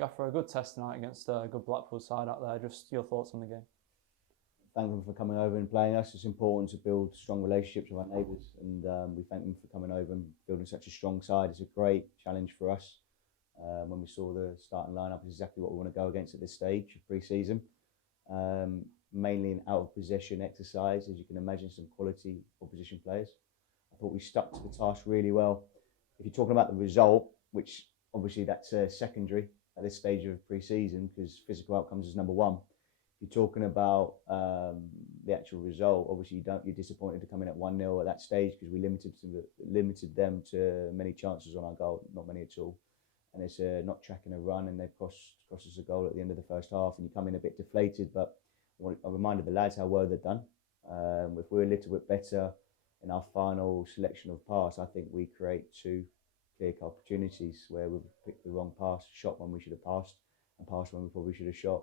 Gaffer, a good test tonight against a good Blackpool side out there. Just your thoughts on the game? Thank them for coming over and playing us. It's important to build strong relationships with our neighbours, and we thank them for coming over and building such a strong side. It's a great challenge for us. When we saw the starting lineup, it's exactly what we want to go against at this stage of pre-season. Mainly an out of possession exercise, as you can imagine, some quality opposition players. I thought we stuck to the task really well. If you're talking about the result, which obviously that's secondary at this stage of pre-season because physical outcomes is number one. You're talking about the actual result. Obviously, you're disappointed to come in at 1-0 at that stage because we limited them to many chances on our goal, not many at all. And it's not tracking a run, and they've cost us a goal at the end of the first half, and you come in a bit deflated. But I reminded the lads how well they've done. If we're a little bit better in our final selection of pass, I think we create two clear opportunities where we've picked the wrong pass, shot when we should have passed, and passed when we probably should have shot.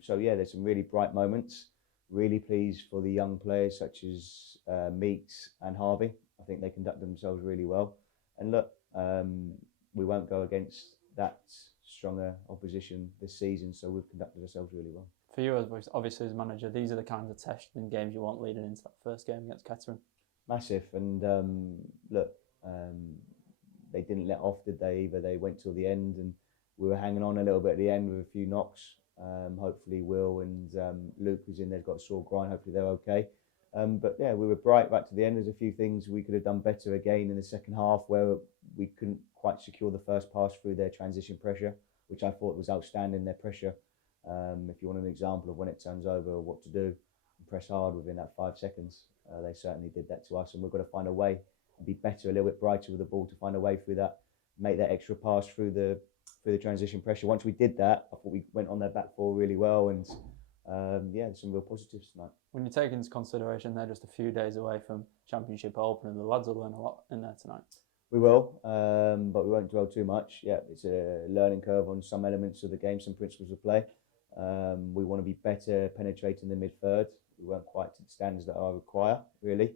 So yeah, there's some really bright moments. Really pleased for the young players such as Meeks and Harvey. I think they conducted themselves really well. And look, we won't go against that stronger opposition this season, so we've conducted ourselves really well. For you, obviously as manager, these are the kinds of tests and games you want leading into that first game against Kettering. Massive, and look, they didn't let off, did they? Either they went till the end, and we were hanging on a little bit at the end with a few knocks. Hopefully Will and Luke, who's in there, got a sore groin. Hopefully they're okay. But yeah, we were bright right to the end. There's a few things we could have done better again in the second half where we couldn't quite secure the first pass through their transition pressure, which I thought was outstanding, their pressure. If you want an example of when it turns over, what to do, and press hard within that 5 seconds, they certainly did that to us, and we've got to find a way and be better, a little bit brighter with the ball to find a way through that, make that extra pass through the transition pressure. Once we did that, I thought we went on their back four really well, and yeah, there's some real positives tonight. When you take into consideration they're just a few days away from Championship opening, the lads will learn a lot in there tonight. We will, but we won't dwell too much. Yeah, it's a learning curve on some elements of the game, some principles of play. We want to be better penetrating the mid-third. We weren't quite to the standards that I require, really.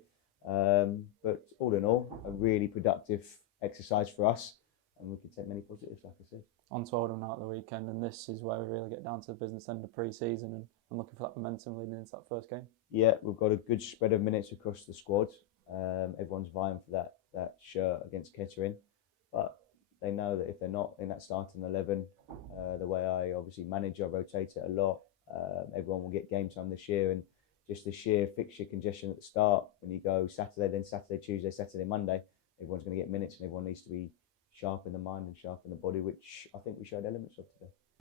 But all in all, a really productive exercise for us, and we can take many positives, like I said. On to Oldham now at the weekend, and this is where we really get down to the business end of pre-season and looking for that momentum leading into that first game. Yeah, we've got a good spread of minutes across the squad. Everyone's vying for that shirt against Kettering, but they know that if they're not in that starting 11, the way I obviously manage, I rotate it a lot. Everyone will get game time this year, and just the sheer fixture congestion at the start, when you go Saturday, then Saturday, Tuesday, Saturday, Monday, everyone's going to get minutes, and everyone needs to be sharp in the mind and sharp in the body, which I think we showed elements of today.